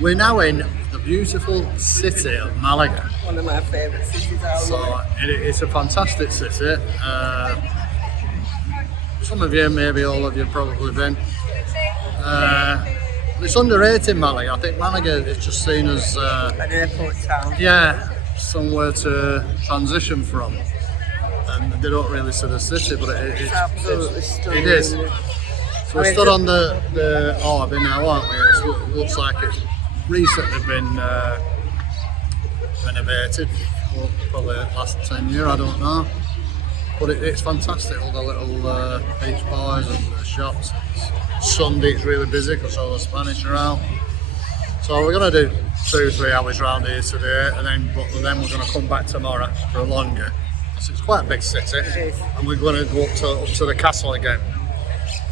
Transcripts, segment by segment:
we're now in the beautiful city of Malaga. One of my favourite cities. So it's a fantastic city. Some of you, maybe all of you, probably been. It's underrated, Malaga. I think Malaga is just seen as an airport town. Yeah, somewhere to transition from. And they don't really see the city, but it's absolutely stunning. It is. So we stood on the harbour now, aren't we? It looks like it's recently been renovated, probably the last 10 years, I don't know. But it's fantastic, all the little beach bars and the shops. Sunday it's really busy because all the Spanish are out. So we're going to do 2-3 hours round here today, and then we're going to come back tomorrow for a longer. So it's quite a big city, and we're going to go up to the castle again.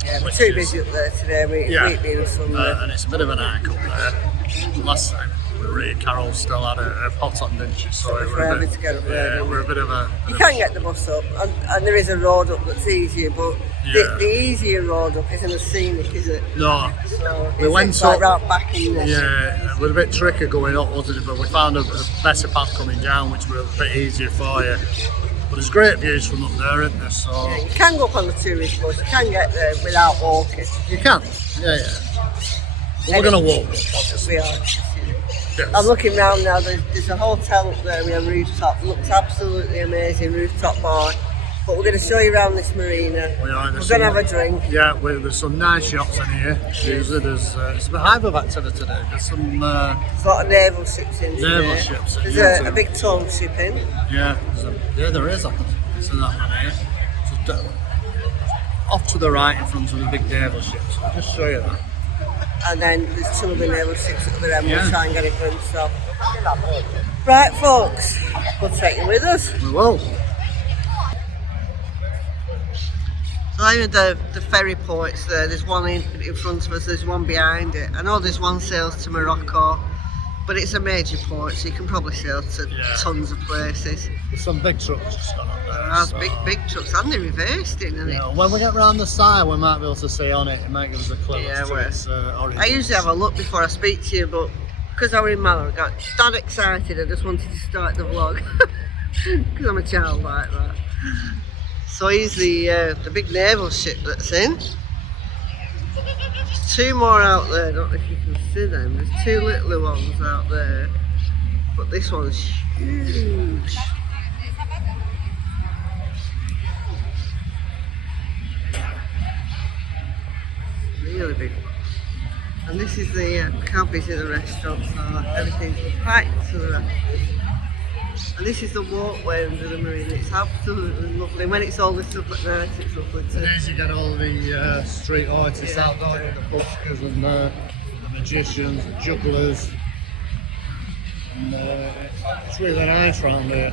Yeah, we're too busy up there today, week being a Sunday. And it's a bit of an hike up there. Last time we were here, Carol still had a pot on, didn't she? So we're a bit, to get up there. We're a bit of a... You can get the bus up, and there is a road up that's easier, but the easier road up isn't as scenic, is it? No. So we went up... right back in there. Yeah, it was a bit tricky going up, wasn't it? But we found a better path coming down, which was a bit easier for you. But there's great views from up there, isn't there? So yeah, you can go up on the tourist bus, you can get there without walking. You can, yeah. But we're going to walk, obviously. We are. Yes. I'm looking round now, there's a hotel up there with a rooftop, looks absolutely amazing, rooftop bar. But we're going to show you around this marina. We're going to have a drink. Yeah, there's some nice shops in here. Usually there's it's a bit hive of activity today. There's some... there's a lot of naval ships in today. Naval ships. There's a big tall ship in. Yeah, there is. I can see that from here. So, off to the right in front of the big naval ship. So I'll just show you that. And then there's two other naval ships at the end. We'll try and get a glimpse of. Right, folks, we'll take you with us. We will. So even the ferry ports there, there's one in front of us, there's one behind it. I know there's one sails to Morocco, but it's a major port, so you can probably sail to tons of places. There's some big trucks just gone up there. There's big trucks, and they're reversed in, isn't it? Yeah, when we get round the side, we might be able to see on it. It might give us a clue. Yeah, its origin. I usually have a look before I speak to you, but because I were in Malaga, I got that excited, I just wanted to start the vlog. Because I'm a child like that. So here's the big naval ship that's in. There's two more out there, I don't know if you can see them. There's two little ones out there, but this one's huge. Really big. And this is the cabbies in the restaurant, so everything's right to the restaurant. And this is the walkway under the marina. It's absolutely lovely. When it's all lit up at night, it's lovely too. There's you get all the street artists out there, the buskers and the magicians, the jugglers. And it's really nice round here.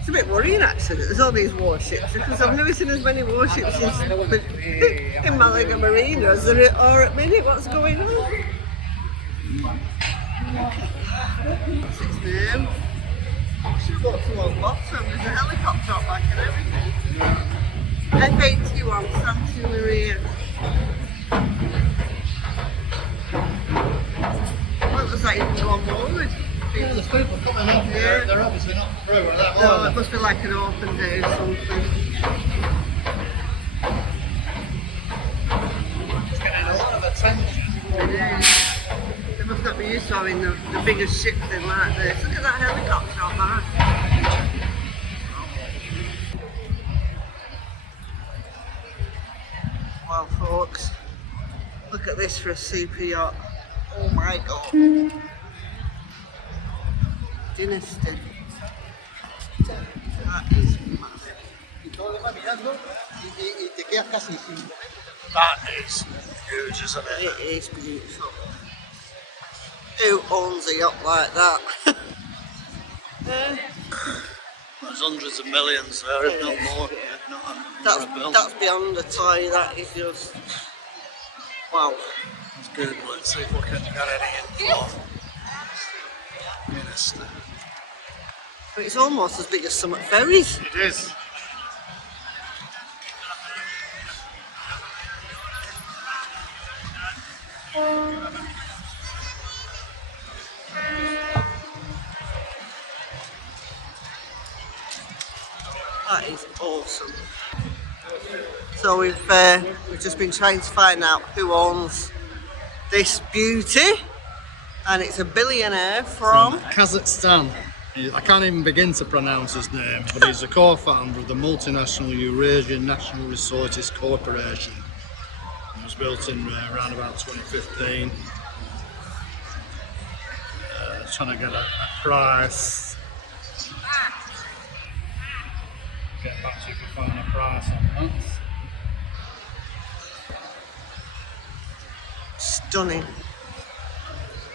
It's a bit worrying actually that there's all these warships, because I've never seen as many warships in Malaga Marina as there are at minute. What's going on? What's its name? Should go towards bottom. There's a helicopter up back and everything. F81 Santa Maria. What was that? You can go on board. Yeah, there's people coming up here. They're obviously not through with that. No, it must be like an open day or something. It's getting a lot of attention. It is. They must not be used to having the biggest ships in like this. Look at that helicopter on that. Wow, folks. Look at this for a super yacht. Oh my god. Dynasty. That is massive. That is huge, isn't it? It is beautiful. Who owns a yacht like that? There's hundreds of millions there, if not more. That's beyond the toy. That is just wow. That's good. Let's see if we can get any info. It's almost as big as some ferries. It is. That is awesome. So we've just been trying to find out who owns this beauty, and it's a billionaire from Kazakhstan. I can't even begin to pronounce his name, but he's a co-founder of the multinational Eurasian National Resources Corporation. It was built in around about 2015. Trying to get a price. Get back to you if you find a price on that. Stunning.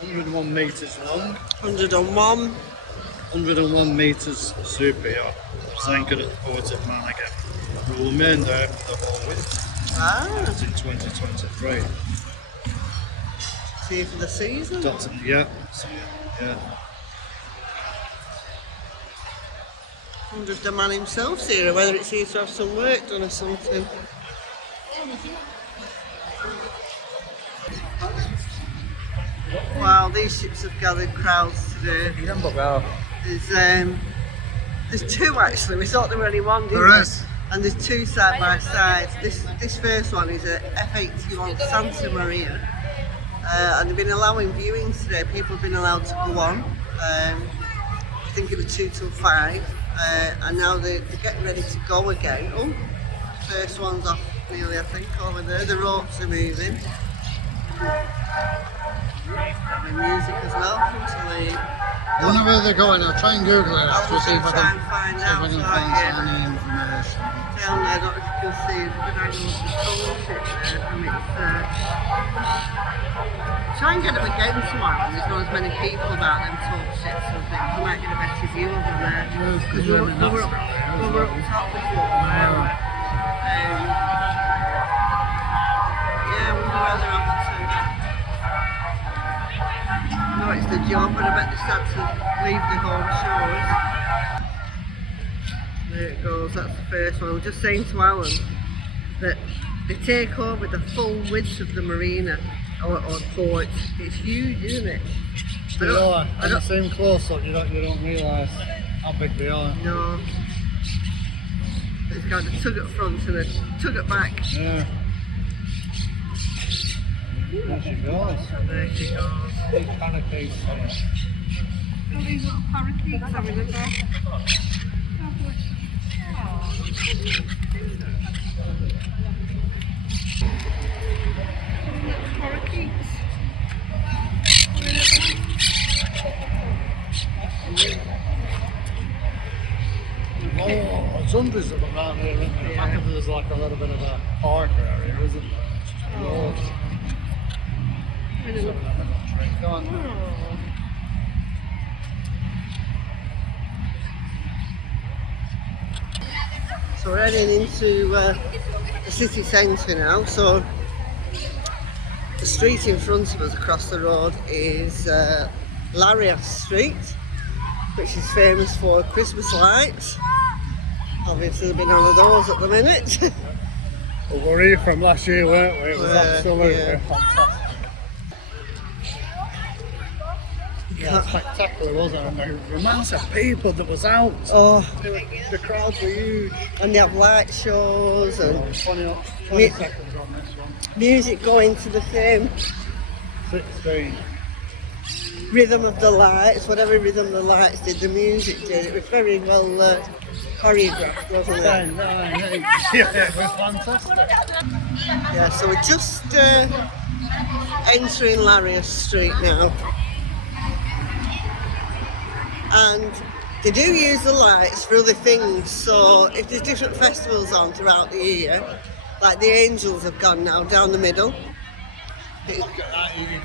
101 metres long. 101. 101 metres super yacht. It's anchored at the port of Malaga. It will remain there for the whole winter. Ah. In 2023. See you for the season. Yeah. Yeah. I wonder if the man himself's here, or whether it's here to have some work done or something. Wow, these ships have gathered crowds today. There's two actually. We thought there were only one, didn't we? There is. And there's two side by side. This first one is a F81 Santa Maria. And they've been allowing viewings today. People have been allowed to go on. I think it was 2 till 5. And now they're getting ready to go again. Oh, first one's off nearly, I think, over there. The ropes are moving. And music as well from Tulane. I wonder where they're going. I'll try and Google it. I'll See if I try can and find see if out. I can So find yeah. any information. Down there, I don't know if you can see the good angle of the tall ship there, and it's try and get them again tomorrow, and there's not as many people about them tall ships and things. I might get a better view of them there. Because we were up top before. Yeah, I wonder where they're off to. No, it's the job, but I bet they start to leave the home shores. There it goes, that's the first one. I was just saying to Alan that they take over the full width of the marina or port. It's huge, isn't it? I don't see them close up, you don't realise how big they are. No. It's got a tug at front and a tug at back. Yeah. There she goes. There she goes. Big parakeets on it. All these little parakeets having a go. Parakeets. Oh, there's hundreds of them around here, isn't there? Yeah. Back of there's like a little bit of a park area, isn't there? It's just loads. Go on. So we're heading into the city centre now. So the street in front of us across the road is Larios Street, which is famous for Christmas lights. Obviously there've been one of those at the minute. Well, we're here from last year, weren't we? It was absolutely yeah. fantastic. Yeah, spectacular, wasn't it? The amount of people that was out. Oh, The crowds were huge. and they have light shows and 20 seconds on this one. music going to the same 16. rhythm of the lights, whatever rhythm the lights did, the music did. It was very well choreographed, wasn't it? 10, 9, 8. Yeah, it was fantastic. Yeah, so we're just entering Larios Street now. And they do use the lights for other things, so if there's different festivals on throughout the year, like the Angels have gone now down the middle. You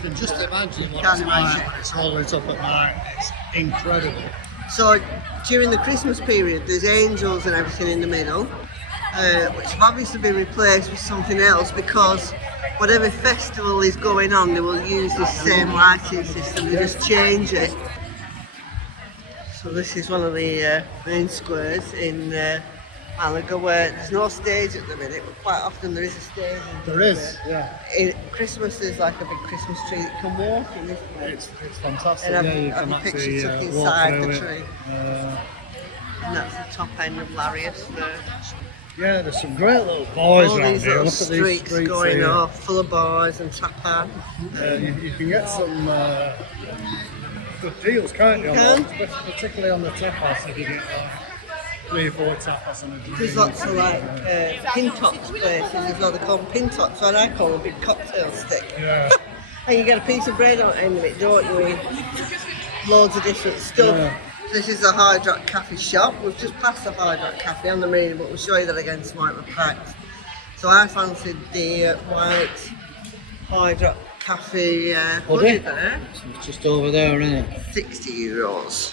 can just imagine what Can't it's imagine. like when it's all lit up at night. It's incredible. So during the Christmas period, there's angels and everything in the middle, which have obviously been replaced with something else because whatever festival is going on, they will use this same lighting system. They just change it. So this is one of the main squares in Malaga where there's no stage at the minute, but quite often there is a stage. There is, yeah. Christmas is like a big Christmas tree that you can walk in, isn't it? It's fantastic. And yeah, you have can a picture actually tucked walk inside through the it. tree. And that's the top end of Larios there. Yeah, there's some great little boys All around these here. little Look at these streets streets going here. off, full of boys and tapas. You can get some good deals, can't you? can. Particularly on the tapas, if you get 3 or 4 tapas and a drink. There's lots of like pintox places. There's what they call pintox, what I call a big cocktail stick. Yeah. And you get a piece of bread on the end of it, don't you? With loads of different stuff. Yeah. This is the Hard Rock Cafe shop. We've just passed the Hard Rock Cafe on the Marina, but we'll show you that again tonight we're packed. So I fancied the white Hard Rock Cafe hoodie there. It's just over there, isn't it? €60.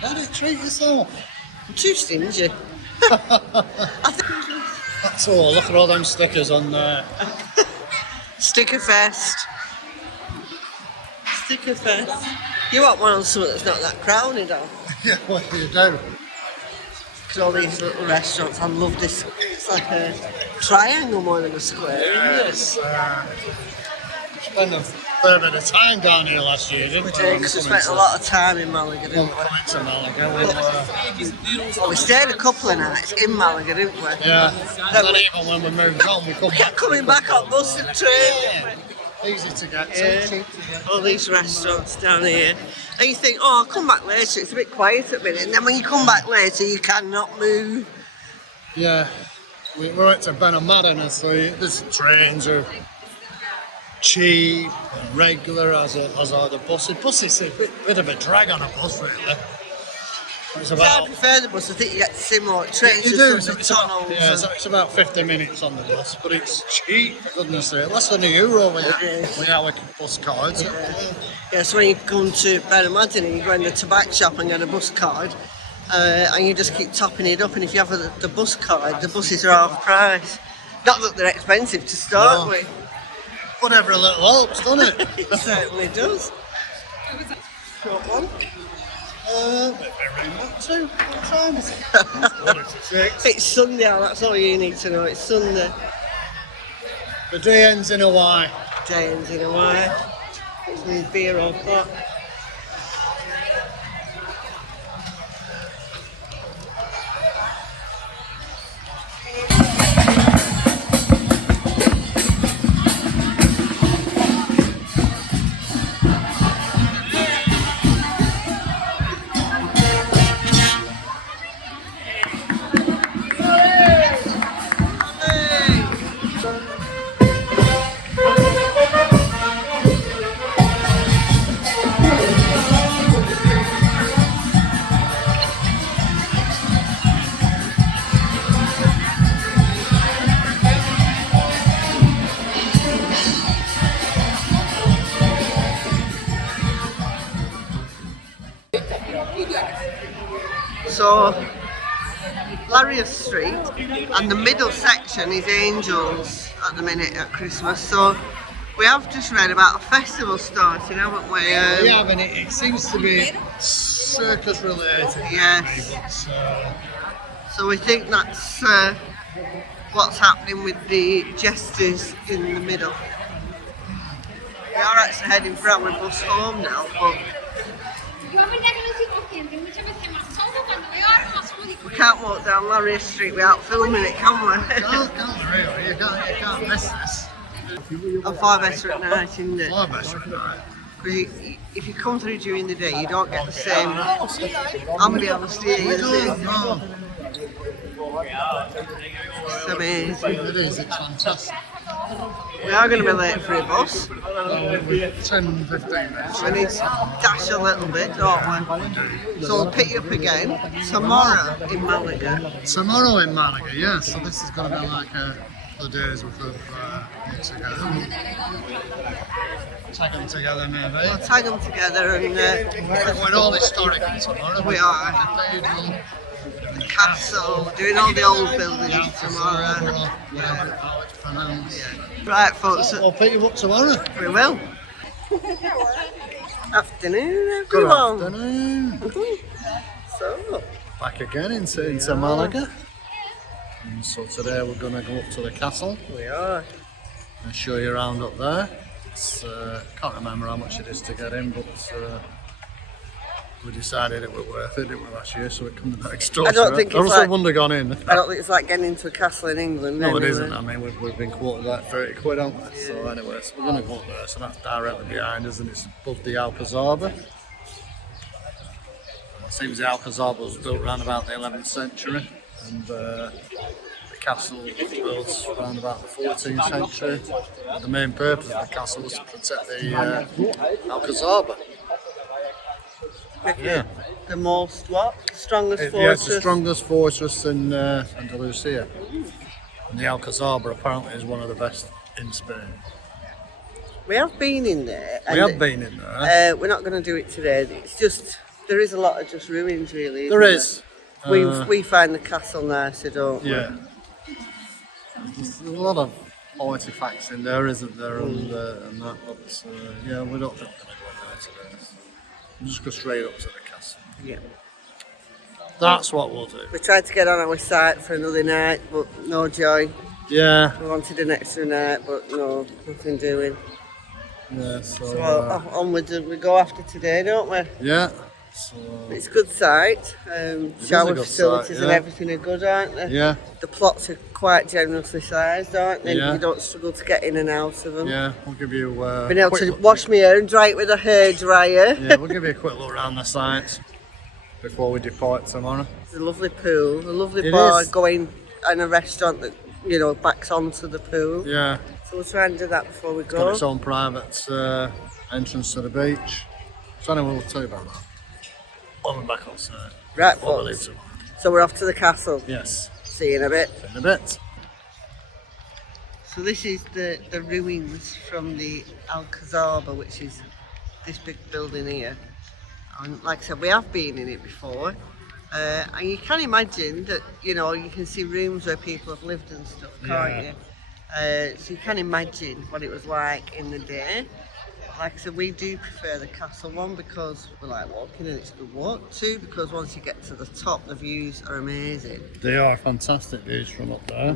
Daddy, treat yourself. I'm too stingy. That's all. Look at all them stickers on there. Sticker Fest. Sticker Fest. You want one on something that's not that crowded, though. Yeah, what do you do? Because all these little restaurants, I love this. It's like a triangle more than a square, isn't it? Spent a fair bit of time down here last year, didn't we? Because we spent a lot of time in Malaga, didn't we? Coming to Malaga. Well, we stayed a couple of nights in Malaga, didn't we? Yeah, Then not we- even when we moved on, we come back. Coming back on bus and train. Easy to get Yeah. to. All these restaurants down here. And you think, oh, I'll come back later, it's a bit quiet at the minute. And then when you come back later, you cannot move. Yeah, we went to Benalmádena, so there's trains are cheap and regular as are the buses. Buses are a bit of a drag on a bus, really. It's I about prefer the bus. I think you get to see more trains you just do. from the tunnels. Yeah, it's about 50 minutes on the bus, but it's cheap, for goodness sake. Less than €1 with our bus cards. Yeah, so when you come to Benalmádena, you go in the tobacco shop and get a bus card, and you just keep topping it up. And if you have the bus card, the buses are half price. Not that they're expensive to start No. with. Whatever a little helps, doesn't it? It certainly does. Short one. What time is it? It's 5:45. It's Sunday, that's all you need to know. It's Sunday. The day ends in a Y. Day ends in a while. Some beer or pot. So, Larios Street, and the middle section is Angels at the minute at Christmas. So, we have just read about a festival starting, haven't we? Yeah, I mean, it seems to be circus related. Yes. But, So we think that's what's happening with the jesters in the middle. We are actually heading for our bus home now, but Yo a verdad que no soy consciente, muchas veces me asomo cuando veo algo, me asomo y digo, we can't walk down Larios Street without filming it, can we? can't really. You can't miss this. And far better at night, isn't it? Far better at night. Because if you come through during the day, you don't get the same ambience hours, do you? No. It's amazing. It is, it's fantastic. We are going to be late for a bus. 10, 15 minutes. We need to dash a little bit, don't we? So we'll pick you up again tomorrow in Malaga. Tomorrow in Malaga, yeah. So this is going to be like the days worth of together. Tag them together, maybe. We'll tag them together and We're going all historical tomorrow. We are. Cathedral, the castle, doing all the old buildings tomorrow. whatever how it's pronounced. Right, folks, We'll pick you up tomorrow. we will. Afternoon, Good everyone. afternoon. So, Back again into Malaga. And so today we're going to go up to the castle we are. and show you around up there. It's, can't remember how much it is to get in, but we decided it was worth it, didn't we, last year, so it couldn't have extorted. I don't think or it's else I like- wouldn't have gone in. I don't think it's like getting into a castle in England. No, it anyway. isn't. I mean, we've been quoted like 30 quid, haven't we? So anyway, so we're going to go up there. So that's directly behind us, and it's above the Alcazaba. It seems the Alcazaba was built around about the 11th century, and the castle was built around about the 14th century. And the main purpose of the castle was to protect the Alcazaba. Yeah. The most what? Strongest Yeah, fortress. it's the strongest fortress in Andalusia. And the Alcazaba apparently is one of the best in Spain. We have been in there. We and have been in there. We're not going to do it today. It's just there is a lot of just ruins, really. Isn't There is. We find the castle nicer, don't we? Yeah. There's a lot of artifacts in there, isn't there? And that. But yeah, we don't think we're going to go in there today. We'll just go straight up to the castle. Yeah. That's what we'll do. We tried to get on our site for another night, but no joy. Yeah. We wanted an extra night, but no, nothing doing. Yeah. So onwards we go after today, don't we? Yeah. So, It's a good site. Shower good facilities site, and yeah. everything are good, aren't they? yeah. The plots are quite generously sized, aren't they? Yeah. You don't struggle to get in and out of them. Yeah. We'll give you. Been able quick to look- wash my hair and dry it with a hairdryer. Yeah, we'll give you a quick look around the sites before we depart tomorrow. There's a lovely pool, a lovely It bar is. going, and a restaurant that backs onto the pool. Yeah. So we'll try and do that before we Got go. its own private entrance to the beach. So anyway, we'll tell you about that when we're back on site. Right, Before we folks. leave tomorrow. So we're off to the castle. Yes. See you in a bit. In a bit. So this is the ruins from the Alcazaba, which is this big building here. And like I said, we have been in it before. And you can imagine that, you can see rooms where people have lived and stuff, can't you? So you can imagine what it was like in the day. Like I said, we do prefer the castle one because we like walking and it's a good walk. Two, because once you get to the top, the views are amazing. They are fantastic views from up there.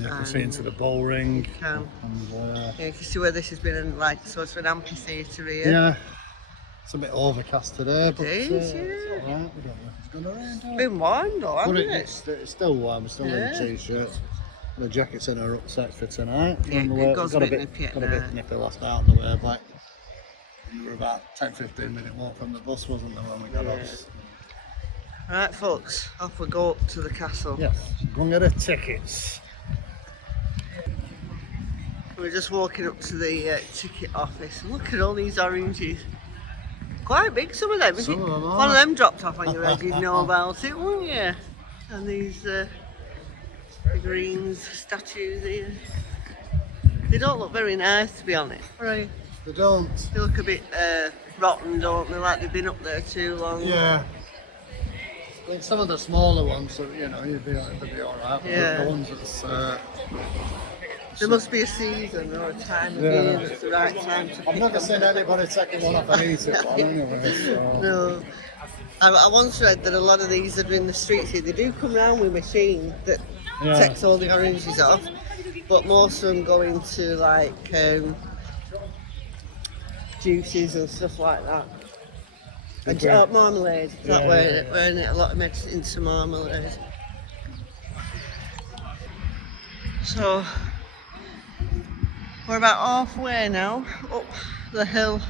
You can see into the bull ring. You can. And, Yeah, you can see where this has been, sort of an amphitheatre here. yeah. It's a bit overcast today, but is, it's yeah. alright. We don't know if it's going to rain. do we? Been warm though, But hasn't it? it's still warm. We're still Yeah. in t-shirts. The jackets in our rucksack for tonight. Yeah, On the it way- goes got a bit nippy at got a bit night. nippy last night on the way back. We were about 10-15 minute walk from the bus, wasn't there, when we got off? Right, folks, off we go up to the castle. Yes. Go and get the tickets. We're just walking up to the ticket office. And look at all these oranges. Quite big, some of them. If Some of them are. one of them dropped off on your head, you'd know about it, wouldn't you? And these the greens statues here. They don't look very nice, to be honest. Right. They don't. They look a bit rotten, don't they? Like they've been up there too long. Yeah. Like some of the smaller ones, so, they'd be alright. But Yeah. the ones that's. There must be a season or a time of Yeah. year that's the right time to I've pick never them. seen anybody taking one off and eat it, but anyway. So. No. I once read that a lot of these that are in the streets here, they do come round with a machine that Yeah. takes all the oranges off, but most of them go into juices and stuff like that. And marmalade, that Yeah, way, we're a lot of mixed into marmalade. So, we're about halfway now up the hill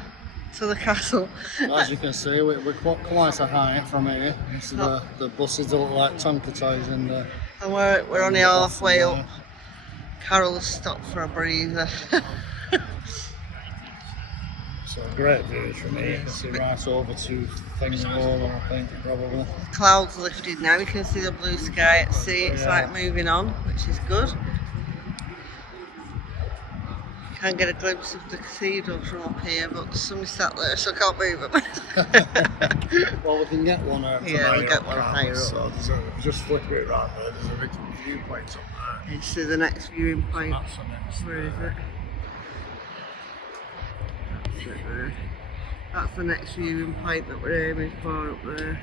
to the castle. As you can see, we're quite a height from here. So the buses look like Tonka toys in the. And we're only halfway up. Carol's stopped for a breather. So great views from here. You can see right over to Thingwall, I think, probably. Clouds lifted now, you can see the blue sky at sea. It's like moving on, which is good. You can get a glimpse of the cathedral from up here, but the sun is sat there, so I can't move it. Well, we can get one from Yeah, we'll higher get up, one can't higher we? up. So just flip it right there. There's a big viewpoint up there. You see the next viewing point. That's the next. Where is it? That's it there. That's the next viewing point that we're aiming for up there.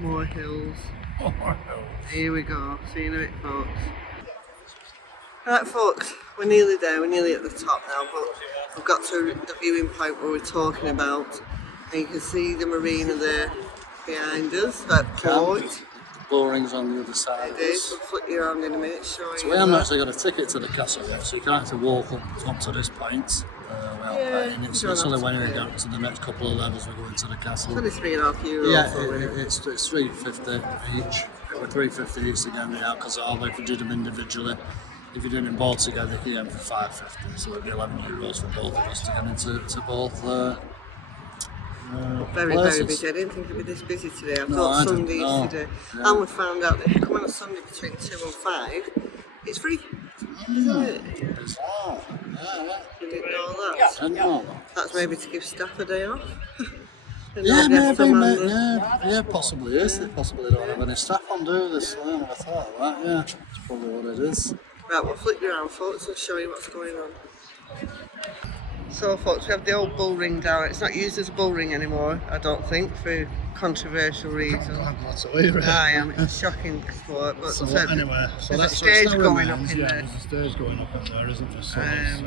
More hills. Here we go. See you in a bit, folks. Right, folks, we're nearly there. We're nearly at the top now, but I've got to the viewing point where we're talking about, and you can see the marina there behind us, that port. Bullring's on the other side It of is, us. we'll flick you around in a minute, show So you we haven't that. actually got a ticket to the castle yet, so you can't actually walk up to this point without paying. It's only when we go to the next couple of levels we go into the castle. It's only €3.5. Yeah, so it's $3.50 each. It was $3.50 each to get me out because if you did them individually, if you did them both together, you get them for $5.50. So it'd be €11 for both of us to get into both. very places. busy. I didn't think it'd be this busy today. I No, thought I didn't, Sundays no. today. Yeah. And we found out that if you come on a Sunday between 2 and 5, it's free. Isn't it? Bizarre. Yeah. You didn't know that? I know. That's maybe to give staff a day off. And Yeah, nobody has to maybe, man the- yeah, possibly is. They possibly don't have any staff on do this, so I never thought of that, yeah. That's probably what it is. Right, we'll flip you around, folks, and show you what's going on. So, folks, we have the old bull ring down. It's not used as a bull ring anymore, I don't think, for controversial reasons. That's what we're I am. It's a shocking sport, but So anyway, so there's that's a stage still going up remains, in yeah, there. there's a stage going up in there, isn't there? So it's,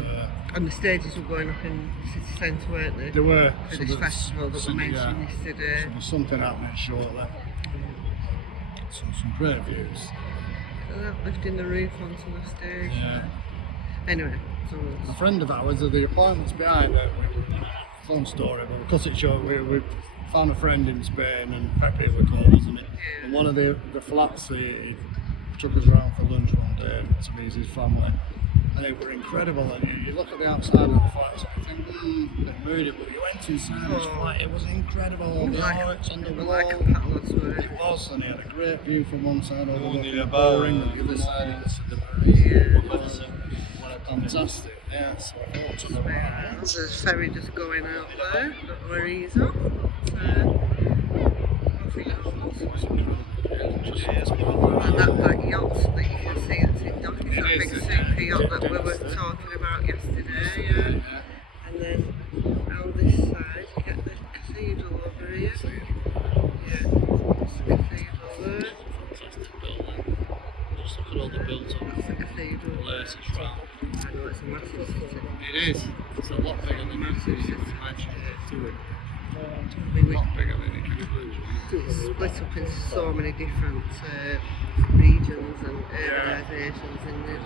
And the stages were going up in the city centre, weren't they? there were For so this there's- festival that so, we mentioned yeah, yesterday. so there's something happening shortly. Some great views. Lifting the roof onto the stage. Yeah. Anyway, so A friend of ours, the appointments behind it, it's a long story, but because it's short, we found a friend in Spain, and Pepe we call, isn't it? Yeah. And one of the flats, he took us around for lunch one day to meet his family, and it were incredible. And you look at the outside of the flats and you think, they've moved it, but you went inside his flat, it was incredible. The arts on the wall. like a palace, were It was, and he had a great view from one side over Only the about boring, and the other side you could see the marina. It was fantastic, yeah. So I thought to them, There's a ferry just going out there, not where he's up. And that yacht that you can see that's in dock is that big super yacht that we were talking about yesterday, yeah. And then on this side you get the cathedral over here. Yeah, there's the cathedral there. fantastic building. Just look at all the built up That's the cathedral. places round. I know it's a massive city. It is. It's a lot bigger than you can imagine it to it. We A lot bigger than you can imagine. split up into so many different regions and organisations in it.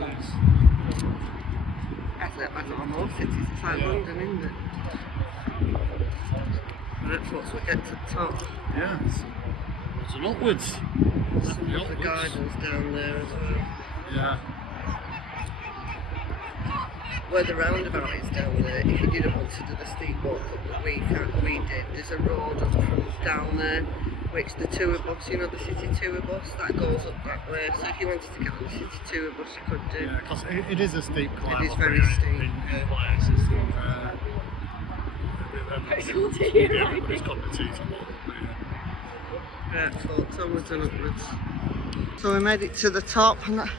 I don't know most cities, it's like London, isn't it? Right, folks, we get to the top. Yeah. It's an upwards. Some of the gardens down there as well. Yeah. Where the roundabout is down there, if you didn't want to do the steep walk up that we did, there's a road up from down there, which the tour bus, you know, the city tour bus, that goes up that way. So if you wanted to get on the city tour bus, you could do. Yeah, because it is a steep climb. It is up very here steep. In places. Everybody's got the teeth on it. Right, folks, onwards and upwards. So we made it to the top, and that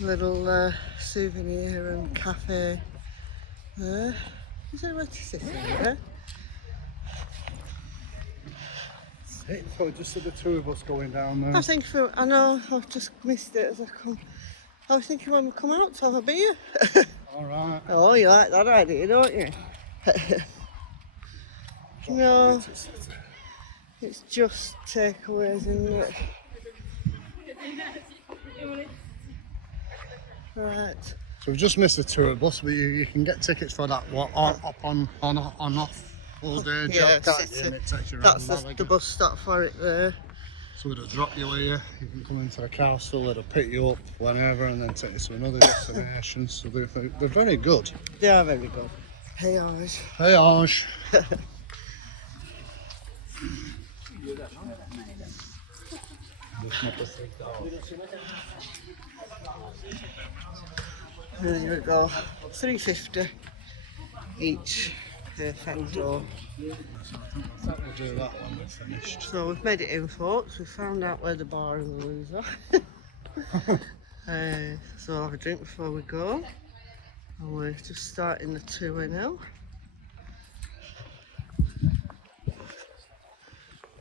little souvenir and cafe there. Is there a sit there? So just see the two of us going down there. I think I know, I've just missed it as I come. I was thinking when we come out to have a beer. Alright. Oh, you like that idea, don't you? No, it's just takeaways, isn't it? Right. So we've just missed the tour bus, but you can get tickets for that on off all day Yeah, job, can't you? city. And it takes you around That's Malaga. the bus stop for it there. So it'll drop you here, you can come into the castle, it'll pick you up whenever and then take you to another destination. So they're very good. They are very good. Hey, Oz. Hey Arj. There you go. $3.50 each per fendo. We'll do that when we're finished. So we've made it in, folks. We've found out where the bar and the loos are. So I'll have a drink before we go. And we're just starting the tour now.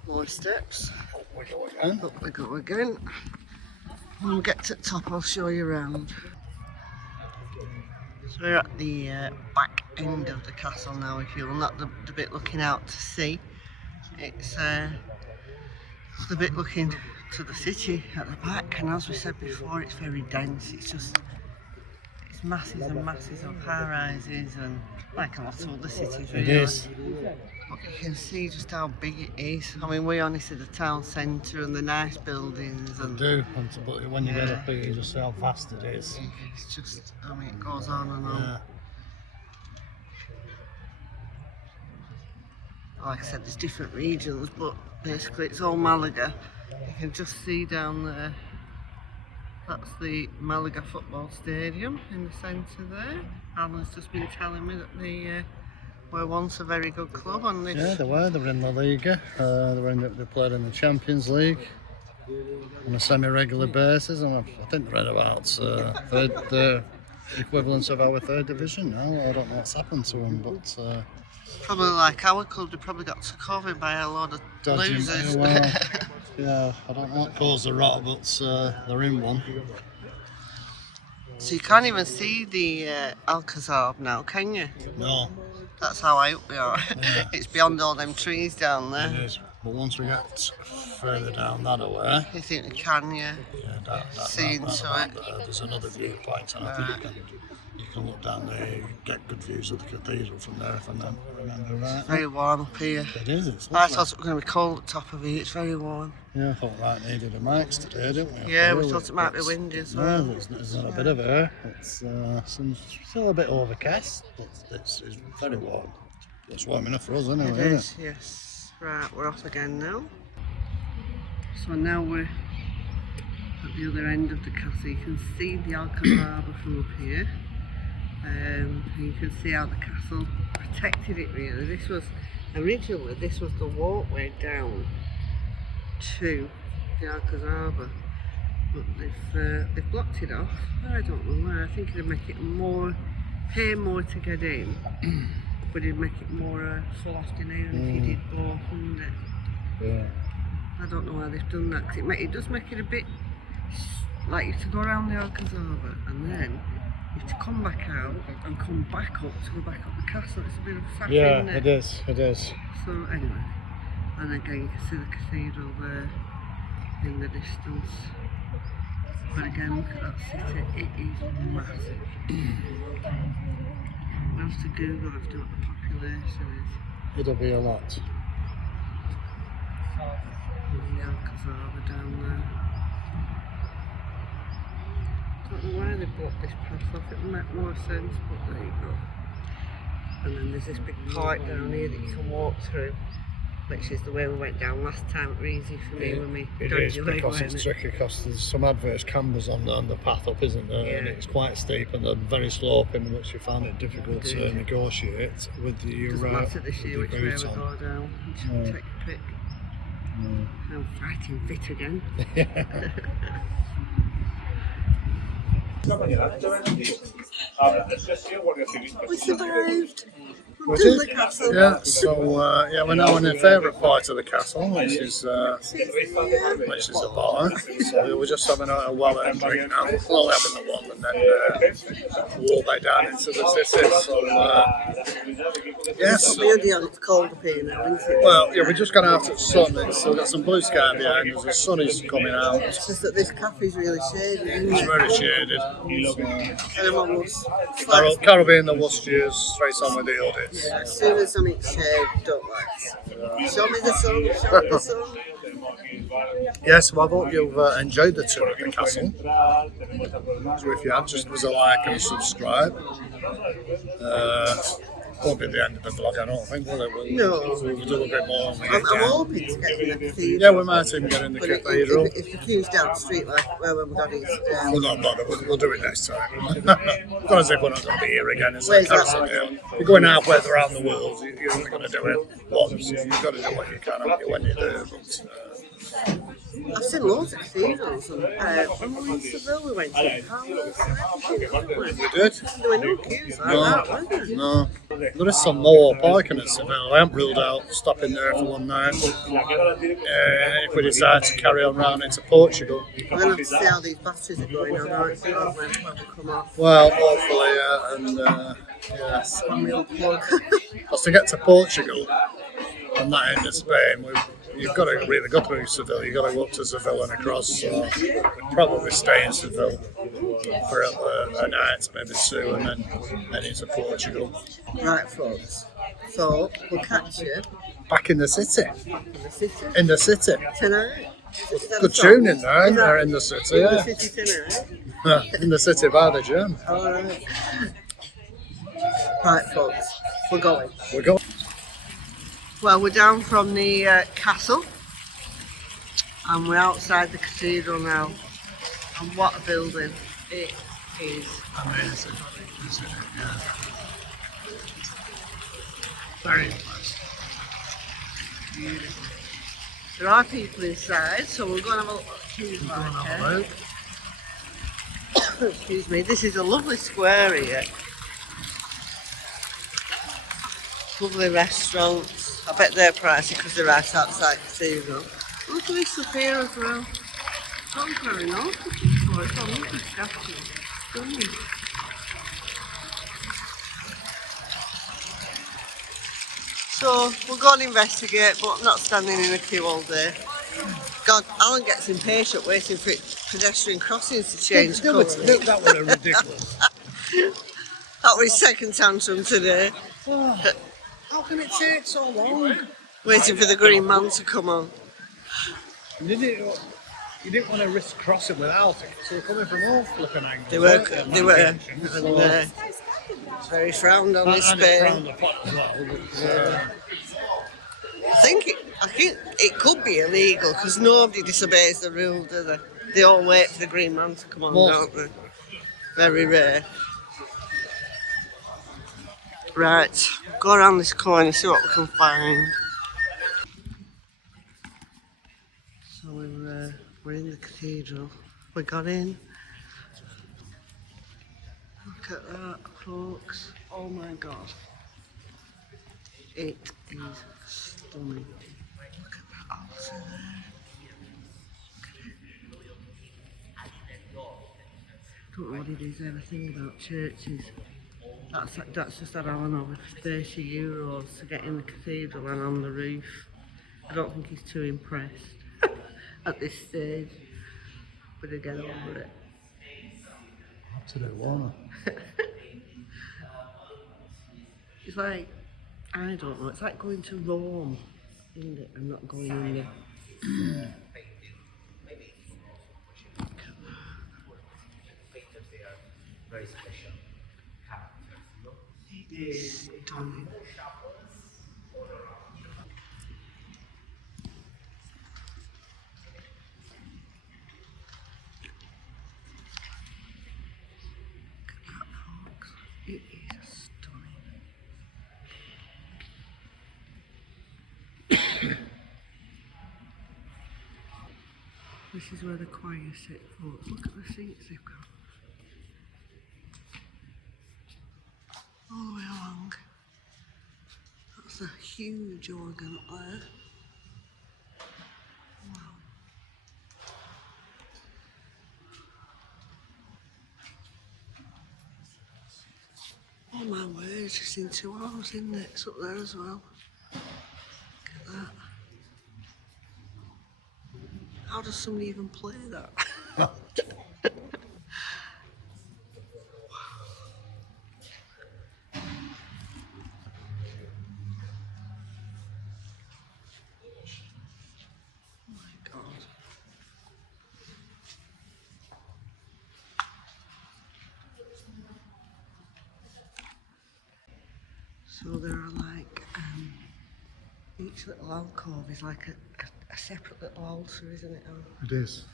More steps. Up we go again. Up we go again. When we get to the top, I'll show you around. So we're at the back end of the castle now, if you will, not the bit looking out to sea. It's the bit looking to the city at the back, and as we said before, it's very dense. It's masses and masses of high-rises, and like a lot of other cities really. It is. But you can see just how big it is. I mean, we only see the town centre and the nice buildings. And But when you get up here, you just see how vast it is. it's just, I mean, it goes on and on. Yeah. Like I said, there's different regions, but basically it's all Malaga. You can just see down there, that's the Malaga football stadium in the centre there. Alan's just been telling me that they were once a very good club. And Yeah, they were in La Liga. They played in the Champions League on a semi-regular basis, and I think they're in about the equivalent of our third division now. I don't know what's happened to them, but probably like our club, they probably got took over by a lot of losers. Well, yeah, I don't know what caused the rot, but they're in one. So you can't even see the Alcazar now, can you? No. That's how out we are. Yeah. It's beyond all them trees down there. It is. But once we get further down that way, You think we can, yeah? See into it. there's another viewpoint, and I think you can look down there, you get good views of the cathedral from there, if I remember right. Very warm up here. It is, it's I lovely. thought it was going to be cold at the top of here, it's very warm. Yeah, I thought right needed a mics today, didn't we? Yeah, we thought it might be windy as well. Yeah, there's not a bit of air. It's still a bit overcast, but it's very warm. It's warm enough for us, anyway, It isn't is, yes. Right, we're off again now. So now we're at the other end of the castle. You can see the Alcazar from up here. And you can see how the castle protected it really. This was originally the walkway down to the Alcazar, but they've blocked it off. I don't know why. I think it'd make it pay more to get in, but it'd make it more full afternoon if you did both, wouldn't it? Yeah. I don't know why they've done that, because it does make it a bit like you have to go around the Alcazar and then you have to come back out and come back up to go back up the castle. It's a bit of a faff, isn't it? It is. So anyway, and again you can see the cathedral there in the distance. But again, look at that city, it is massive. We'll have to Google after what the population is. It'll be a lot. And the Alcazar down there. I don't know why they blocked this path off, it would make more sense, but there you go. And then there's this big park down here that you can walk through, which is the way we went down last time. It was easy for me when we It dodgy is, leg, because weren't it's it? tricky, because there's some adverse cambers on the path up, isn't there? Yeah. And it's quite steep and they're very sloping, which you find it difficult to Indeed. negotiate with the Doesn't matter this year which way we boots go on. down. You should take a pick. I'm fighting fit again. We survived. Was To it? the castle. Yeah, so we're now in the favourite part of the castle, which is the bar. So we're just having a well-earned drink now. We're only having the one, and then walk back down into the city. So yes. Really, it's cold up here now, isn't it? Well, yeah, we're just gone out at sun. So we've got some blue sky behind us. The sun is coming out. It's just that this cafe's really shady, isn't It's it? very shaded. And I'm almost Caribbean, the Worcestershires, straight on with the audits. yeah, as soon as something's shade, don't like. Show me the sun, show me the sun. Yes, well, I hope you've enjoyed the tour of the castle. So if you have, just give us a like and subscribe. Won't be the end of the vlog, I don't think, will it? We'll do a bit more when we get I'm down. hoping to get in the cathedral. Yeah, we might even get in the But cathedral. if the queue's down the street like where we got it, We'll not bother, we'll do it next time. Not as if we're not going to be here again. It's Where's like that one? You're going halfway around the world, you're only going to do it once. You've got to do what you can when you're there. But, I've seen loads of cathedrals, and when we were in Seville, we went to the palace and everything, didn't we? We did. There were no queues like No, that, were there? no. There is some more parking at Seville. I haven't ruled out stopping there for one night. If we decide to carry on round into Portugal. We're going to have to see how these batteries are going on, aren't we, when we come off. Well, hopefully, and yes. Because to get to Portugal on that end of Spain, you've got to really go through Seville. You've got to go up to Seville and across. So we'll probably stay in Seville for a night, maybe two, and then head into Portugal. Right, folks. So we'll catch you Back in the city. in the city In the city. tonight. Good tune in there, isn't there, in the city? In the Yeah. city tonight. In the city by the gym. All right. Right, folks. We're going. We're going. Well, we're down from the castle and we're outside the cathedral now. And what a building it is. Amazing, isn't it? Yeah. Very nice. Beautiful. There are people inside, so we'll go and have a look at the queues like Excuse me, this is a lovely square here. Lovely restaurants. I bet they're pricey because they're right outside the cathedral. Look at this up here as well. Not very nice for it. It's a lovely statue. Stunning. So we'll go and investigate, but not standing in a queue all day. God, Alan gets impatient waiting for pedestrian crossings to change colour. That was ridiculous. That was his second tantrum today. How can it take so long? Waiting for the green man to come on. You didn't want to risk crossing without it, so we're coming from all flipping angles. They were, and very frowned on in Spain. I think it could be illegal because nobody disobeys the rule, do they? They all wait for the green man to come on, don't they? Very rare. Right, go around this corner and see what we can find. So we're in the cathedral. We got in. Look at that, folks. Oh my God. It is stunning. Look at that altar there. Don't know what it is, everything about churches. That's just had Alan over for €30 to get in the cathedral and on the roof. I don't think he's too impressed at this stage, but he'll get over it. To the water. It's like, I don't know, it's like going to Rome, isn't it? And not going in there. It is stunning. It is stunning. This is where the choir sit, folks. Look at the seats they've got. All the way along. That's a huge organ up there. Wow. Oh my word, it's in 2 hours, isn't it? It's up there as well. Look at that. How does somebody even play that? So there are like, each little alcove is like a separate little altar, isn't it? It is.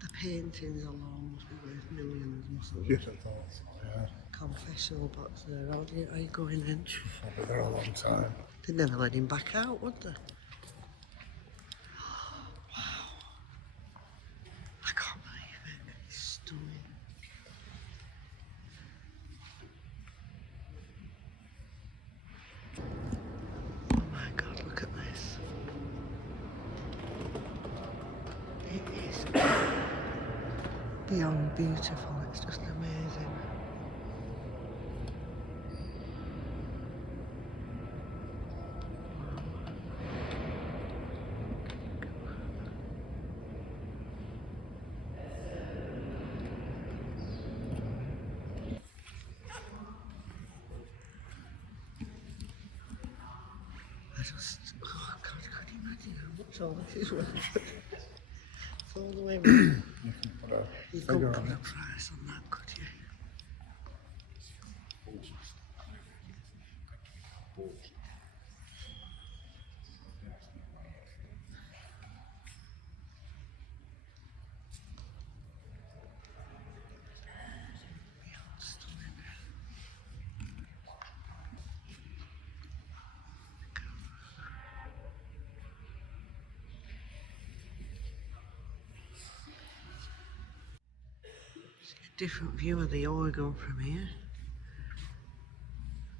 The paintings alone must be worth millions, mustn't Yes, they? I thought so, yeah. Confessional box there, are you going in? I'll be there a long time. They'd never let him back out, would they? beyond beautiful. It's just amazing. Oh God, could you imagine how much all this is worth? It's all the way around. You couldn't put a price on that, could you? Different view of the Oregon from here.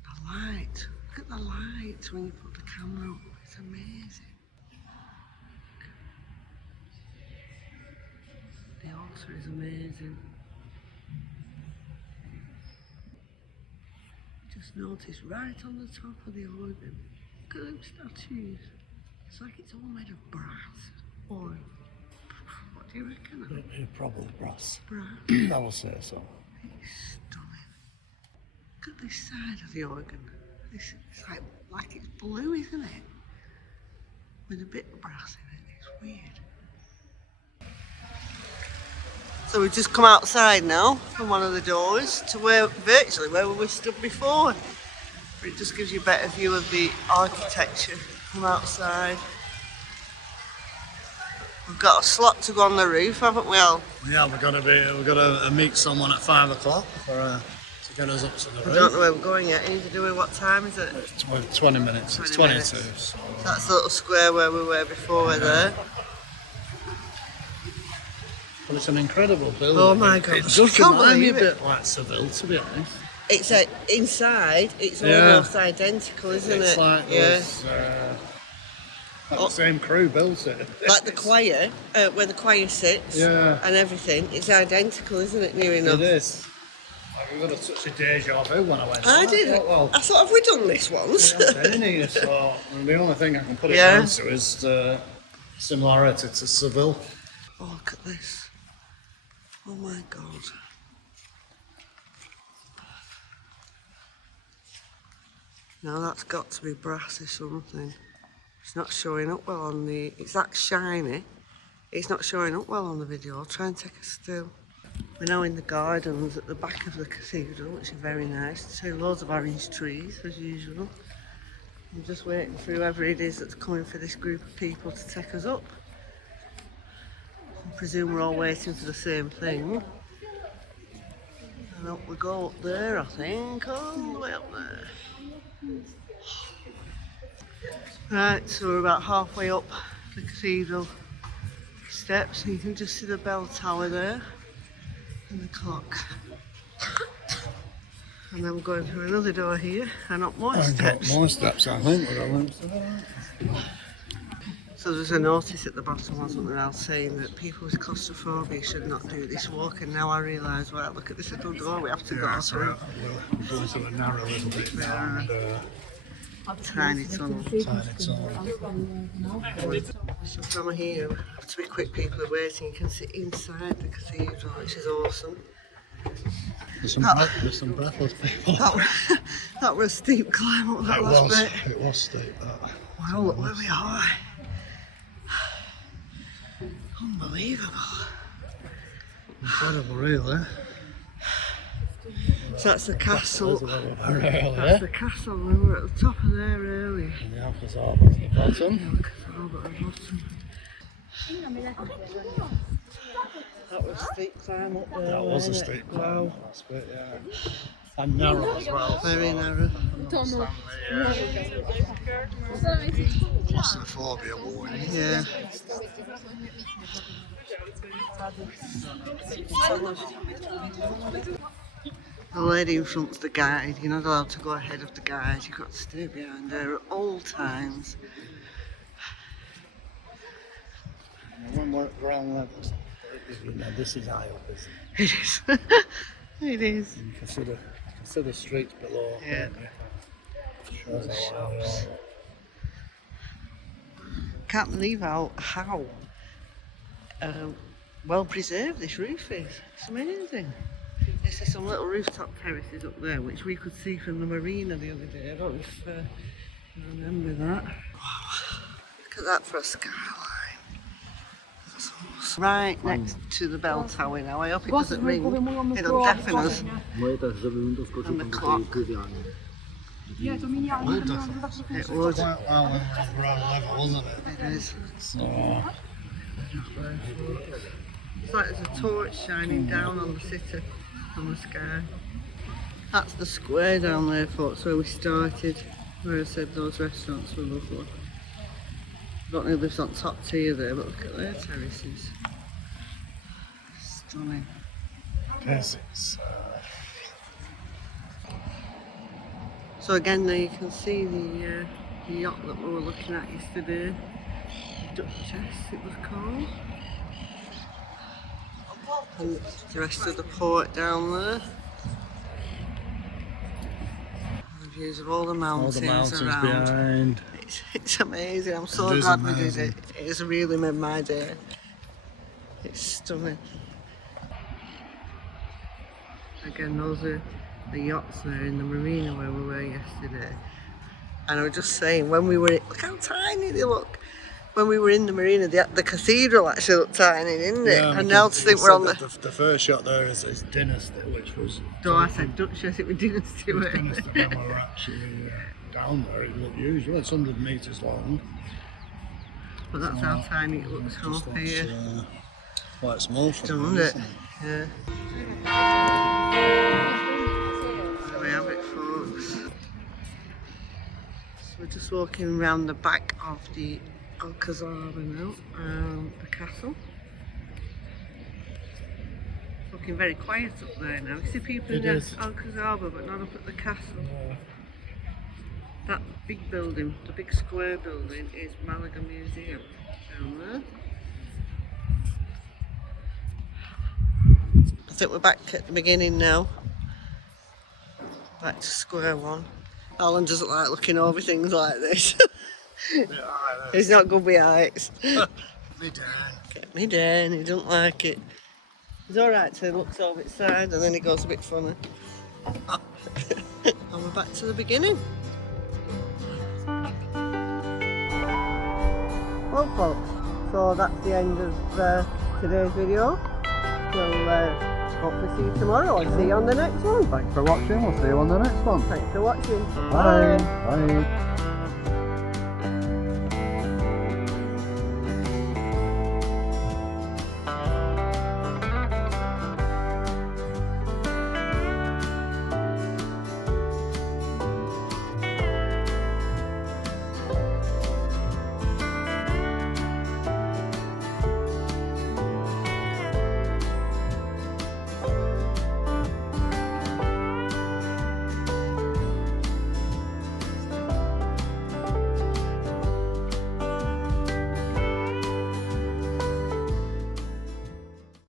The light, look at the light when you put the camera up, it's amazing. The altar is amazing. Just notice right on the top of the Oregon, look at them statues. It's like it's all made of brass or what do you reckon? Probably brass. Brass. I will say so. It's stunning. Look at this side of the Oregon. It's like it's blue, isn't it? With a bit of brass in it. It's weird. So we've just come outside now from one of the doors to virtually where we stood before. But it just gives you a better view of the architecture from outside. We've got a slot to go on the roof, haven't we, Al? Yeah, we're gonna meet someone at 5 o'clock to get us up to the roof. I don't know where we're going yet. Anything to do with what time is it? 20 minutes. It's 20 22. minutes. So. That's the little square where we were before there. But it's an incredible building. Oh my God. It does remind me a bit like Seville, to be honest. It's inside, it's almost identical, isn't it? It's like the same crew built it. Like the choir, where the choir sits and everything. It's identical, isn't it, near enough? It is. I got such a deja vu when I went. I did. I thought, have we done this once? Yeah, so the only thing I can put it down to is similarity to Seville. Oh, look at this. Oh my God. Now that's got to be brass or something. It's not showing up well on the... It's that shiny. It's not showing up well on the video. I'll try and take a still. We're now in the gardens at the back of the cathedral, which is very nice. So loads of orange trees, as usual. I'm just waiting for whoever it is that's coming for this group of people to take us up. I presume we're all waiting for the same thing. And up we go up there, I think, all the way up there. Right, so we're about halfway up the cathedral steps, and you can just see the bell tower there and the clock. And then we're going through another door here and up more steps. More steps, I think. So there's a notice at the bottom, wasn't there, Al, saying that people with claustrophobia should not do this walk, and now I realise, well, look at this little door we have to go through. We're going through a narrow little bit now, and tiny tunnel. So from here, we have to be quick, people are waiting. You can sit inside the cathedral, which is awesome. There's some breathless people. That was a steep climb up that last bit. It was steep, that. Wow, look where we are. Unbelievable. Incredible, really. So that's the castle. That's That's the castle. We were at the top of there earlier. And the Alcazar at the bottom. That was a steep climb up there. That was a steep climb. Wow. That's a bit, yeah. And narrow as well. Very narrow. Claustrophobia warning. Yeah. The lady in front's the guide. You're not allowed to go ahead of the guide. You've got to stay behind her at all times. When we're at ground level, You know, this is high up, isn't It is. It is. it? You consider the streets below. Yeah. Shows how high they are. Can't believe how well preserved this roof is. It's amazing. There's some little rooftop terraces up there which we could see from the Marina the other day. I don't know if you remember that. Wow. Look at that for a skyline. That's awesome. Right next to the bell tower now. I hope it doesn't ring. It'll deafen us. And the clock. It would. Quite well when we're on ground level, wasn't it? It is. It's like there's a torch shining down on the city, on the sky. That's the square down there, folks, where we started, where I said those restaurants were lovely. I don't know if there's on top tier there, but look at their terraces. Stunning. Yes, So again, there you can see the yacht that we were looking at yesterday. Duchess, it was called. And the rest of the port down there. The views of all the mountains, around. behind. It's amazing. I'm so It is glad we did amazing. it. It's really made my day. It's stunning. Again, those are the yachts there in the marina where we were yesterday. And I was just saying, when we were, look how tiny they look. When we were in the marina, the cathedral actually looked tiny, didn't it? Yeah, and now to think we're on the... The first shot there is Dynasty, which was... No, I said Duchess, it was Dynasty. Dynasty, when we were actually down there, it looked huge. Well, it's 100 metres long. But that's how tiny it looks from Just up looks, here. quite small for Doesn't them, it? isn't it? Yeah. There we have it, folks. So we're just walking around the back of the Cathederal now, the castle. It's looking very quiet up there now. You see people in the Cathederal, but not up at the castle. Yeah. That big building, the big square building, is Malaga Museum down there. I think we're back at the beginning now. Back to square one. Alan doesn't like looking over things like this. He's not good with heights. Me down. Get me down, he doesn't like it. He's alright till he looks over its side and then he goes a bit funny. And we're back to the beginning. Well folks, so that's the end of today's video. We'll hopefully see you tomorrow or see you on the next one. Thanks for watching. We'll see you on the next one. Thanks for watching. Bye. Bye.